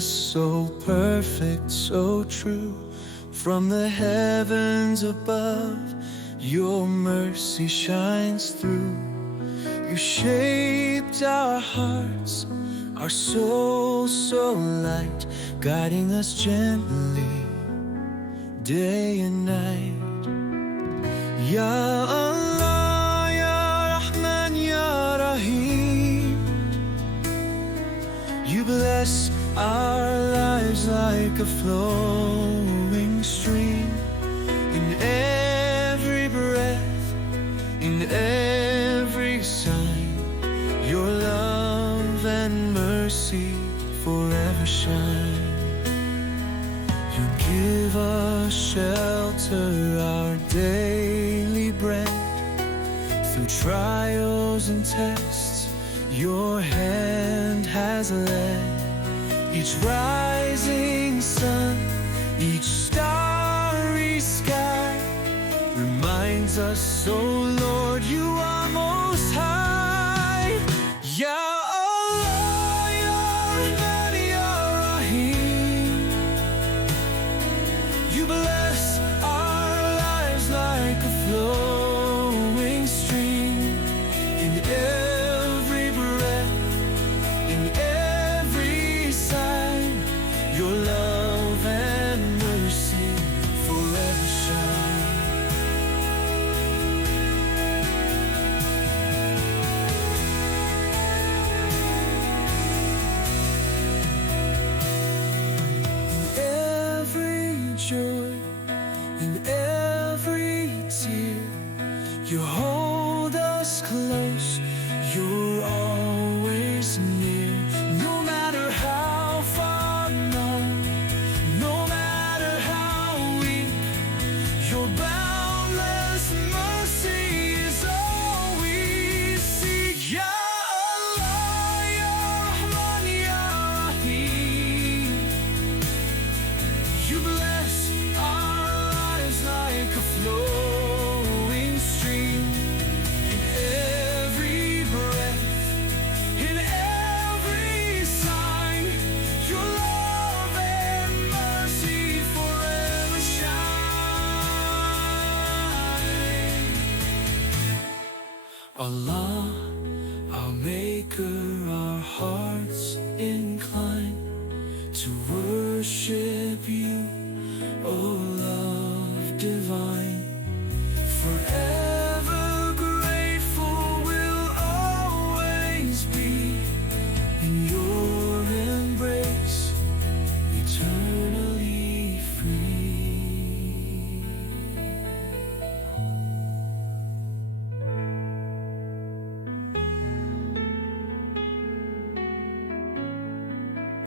us so perfect, so true. From the heavens above, your mercy shines through. You shaped our hearts, our souls so light, guiding us gently, day and night. Ya Allah, Ya Rahman, Ya Rahim, you bless our lives like a flowing stream. In every breath, in every sign, your love and mercy forever shine. You give us shelter, our daily bread. Through trials and tests, your hand has led. Each rising sun, each starry sky reminds us, oh Lord, you are most high. Ya Allah, Ya Rahman, Ya Rahim, you bless our lives like a flowing stream. In every breath, in every sign, your love and mercy forever shine. Every joy, in every tear, you hold us close, you're always near. No matter how far gone, no matter how weak, your boundless mercy is all we seek. Ya Allah, Ya Rahman, Ya Rahim, you bless our lives like a flowing stream. In every breath, in every sign, your love and mercy forever shine. Allah, our Maker, our hearts incline to worship